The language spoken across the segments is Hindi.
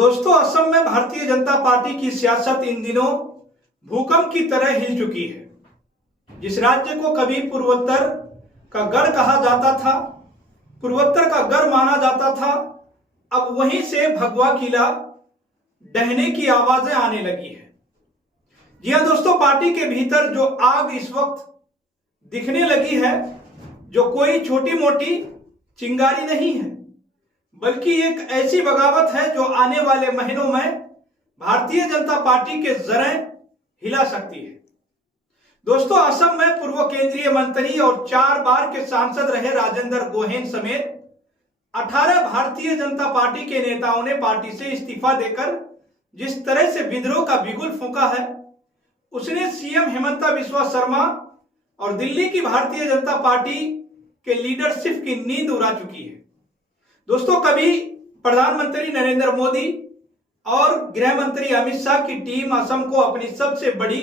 दोस्तों, असम में भारतीय जनता पार्टी की सियासत इन दिनों भूकंप की तरह हिल चुकी है। जिस राज्य को कभी पूर्वोत्तर का गढ़ कहा जाता था, पूर्वोत्तर का गढ़ माना जाता था, अब वहीं से भगवा किला ढहने की आवाजें आने लगी है। जी हां दोस्तों, पार्टी के भीतर जो आग इस वक्त दिखने लगी है, जो कोई छोटी मोटी चिंगारी नहीं है, बल्कि एक ऐसी बगावत है जो आने वाले महीनों में भारतीय जनता पार्टी के जरें हिला सकती है। दोस्तों, असम में पूर्व केंद्रीय मंत्री और 4 बार के सांसद रहे राजेंद्र गोहेन समेत 18 भारतीय जनता पार्टी के नेताओं ने पार्टी से इस्तीफा देकर जिस तरह से विद्रोह का बिगुल फूंका है, उसने सीएम हेमंता बिस्वा शर्मा और दिल्ली की भारतीय जनता पार्टी के लीडरशिप की नींद उड़ा चुकी है। दोस्तों, कभी प्रधानमंत्री नरेंद्र मोदी और गृह मंत्री अमित शाह की टीम असम को अपनी सबसे बड़ी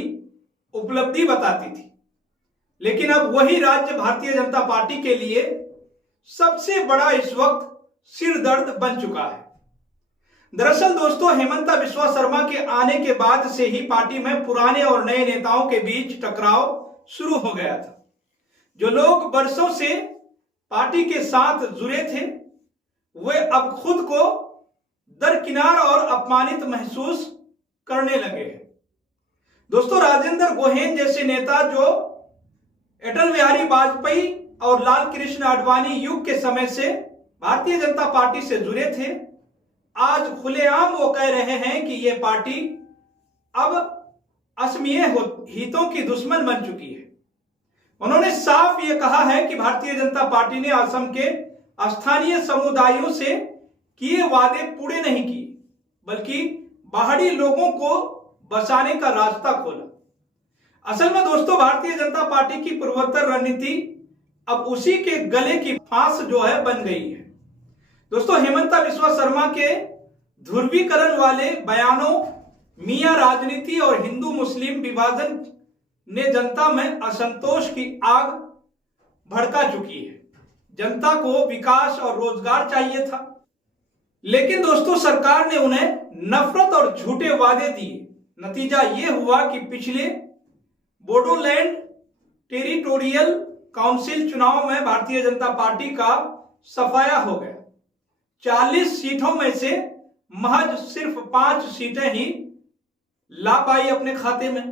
उपलब्धि बताती थी, लेकिन अब वही राज्य भारतीय जनता पार्टी के लिए सबसे बड़ा इस वक्त सिर दर्द बन चुका है। दरअसल दोस्तों, हेमंता बिस्वा शर्मा के आने के बाद से ही पार्टी में पुराने और नए नेताओं के बीच टकराव शुरू हो गया था। जो लोग बरसों से पार्टी के साथ जुड़े थे, वे अब खुद को दरकिनार और अपमानित महसूस करने लगे हैं। दोस्तों, राजेंद्र गोहेन जैसे नेता जो अटल बिहारी वाजपेयी और लाल कृष्ण आडवाणी युग के समय से भारतीय जनता पार्टी से जुड़े थे, आज खुलेआम वो कह रहे हैं कि ये पार्टी अब असमीय हितों की दुश्मन बन चुकी है। उन्होंने साफ ये कहा है कि भारतीय जनता पार्टी ने असम के स्थानीय समुदायों से किए वादे पूरे नहीं किए, बल्कि बाहरी लोगों को बसाने का रास्ता खोला। असल में दोस्तों, भारतीय जनता पार्टी की पूर्वोत्तर रणनीति अब उसी के गले की फांस जो है बन गई है। दोस्तों, हेमंता बिस्वा शर्मा के ध्रुवीकरण वाले बयानों, मियां राजनीति और हिंदू मुस्लिम विभाजन ने जनता में असंतोष की आग भड़का चुकी है। जनता को विकास और रोजगार चाहिए था, लेकिन दोस्तों सरकार ने उन्हें नफरत और झूठे वादे दिए। नतीजा यह हुआ कि पिछले बोडोलैंड टेरिटोरियल काउंसिल चुनाव में भारतीय जनता पार्टी का सफाया हो गया। 40 सीटों में से महज सिर्फ 5 सीटें ही ला पाई अपने खाते में।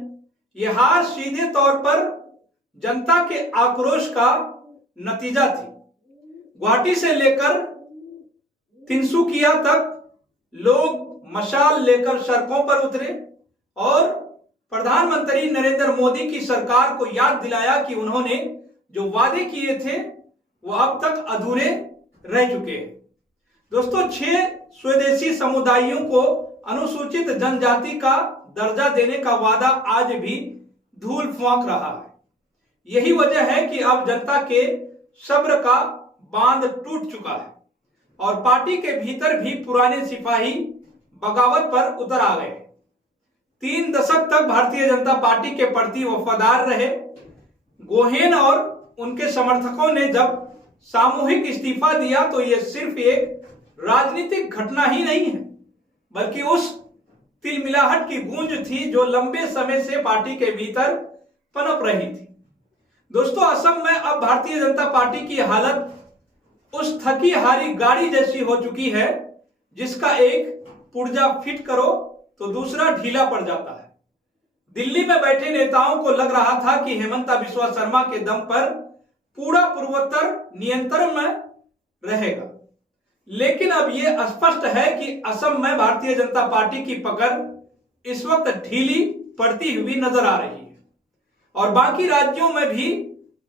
यह हार सीधे तौर पर जनता के आक्रोश का नतीजा थी। गुवाहाटी से लेकर तिनसुकिया तक लोग मशाल लेकर सड़कों पर उतरे और प्रधानमंत्री नरेंद्र मोदी की सरकार को याद दिलाया कि उन्होंने जो वादे किए थे वो अब तक अधूरे रह चुके हैं। दोस्तों, 6 स्वदेशी समुदायों को अनुसूचित जनजाति का दर्जा देने का वादा आज भी धूल फेंक रहा है। यही वजह है कि अब जनता के सब्र का बांध टूट चुका है और पार्टी के भीतर भी पुराने सिपाही बगावत पर उतर आ गए। 3 दशक तक भारतीय जनता पार्टी के प्रति वफादार रहे गोहेन और उनके समर्थकों ने जब सामूहिक इस्तीफा दिया तो यह सिर्फ एक राजनीतिक घटना ही नहीं है, बल्कि उस तिलमिलाहट की गूंज थी जो लंबे समय से पार्टी के भीतर पनप रही थी। दोस्तों, असम में अब भारतीय जनता पार्टी की हालत उस थकी हारी गाड़ी जैसी हो चुकी है जिसका एक पुर्जा फिट करो तो दूसरा ढीला पड़ जाता है। दिल्ली में बैठे नेताओं को लग रहा था कि हेमंता बिस्वा शर्मा के दम पर पूरा पूर्वोत्तर नियंत्रण में रहेगा, लेकिन अब यह स्पष्ट है कि असम में भारतीय जनता पार्टी की पकड़ इस वक्त ढीली पड़ती हुई नजर आ रही है और बाकी राज्यों में भी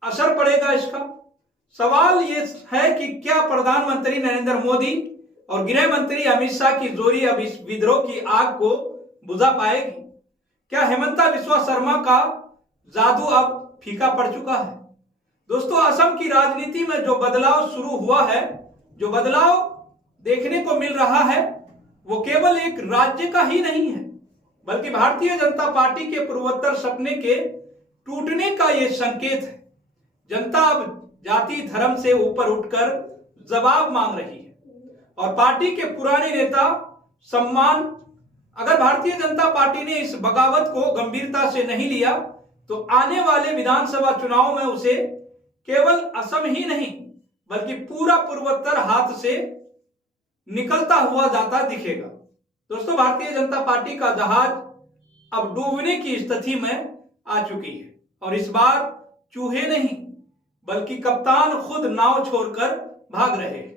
असर पड़ेगा इसका। सवाल यह है कि क्या प्रधानमंत्री नरेंद्र मोदी और गृह मंत्री अमित शाह की जोड़ी अब इस विद्रोह की आग को बुझा पाएगी? क्या हेमंता बिस्वा शर्मा का जादू अब फीका पड़ चुका है? दोस्तों, असम की राजनीति में जो बदलाव शुरू हुआ है, जो बदलाव देखने को मिल रहा है, वो केवल एक राज्य का ही नहीं है, बल्कि भारतीय जनता पार्टी के पूर्वोत्तर सपने के टूटने का यह संकेत है। जनता अब जाति धर्म से ऊपर उठकर जवाब मांग रही है और पार्टी के पुराने नेता सम्मान। अगर भारतीय जनता पार्टी ने इस बगावत को गंभीरता से नहीं लिया तो आने वाले विधानसभा चुनाव में उसे केवल असम ही नहीं बल्कि पूरा पूर्वोत्तर हाथ से निकलता हुआ जाता दिखेगा। दोस्तों, भारतीय जनता पार्टी का जहाज अब डूबने की स्थिति में आ चुकी है और इस बार चूहे नहीं बल्कि कप्तान खुद नाव छोड़कर भाग रहे हैं।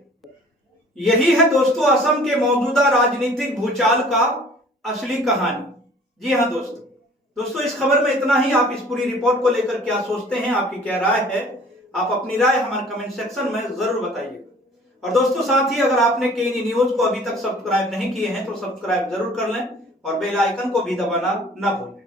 यही है दोस्तों असम के मौजूदा राजनीतिक भूचाल का असली कहानी। जी हां दोस्तों, इस खबर में इतना ही। आप इस पूरी रिपोर्ट को लेकर क्या सोचते हैं, आपकी क्या राय है? आप अपनी राय हमारे कमेंट सेक्शन में जरूर बताइएगा। और दोस्तों, साथ ही अगर आपने केनी न्यूज को अभी तक सब्सक्राइब नहीं किए हैं तो सब्सक्राइब जरूर कर लें और बेल आइकन को भी दबाना ना भूलें।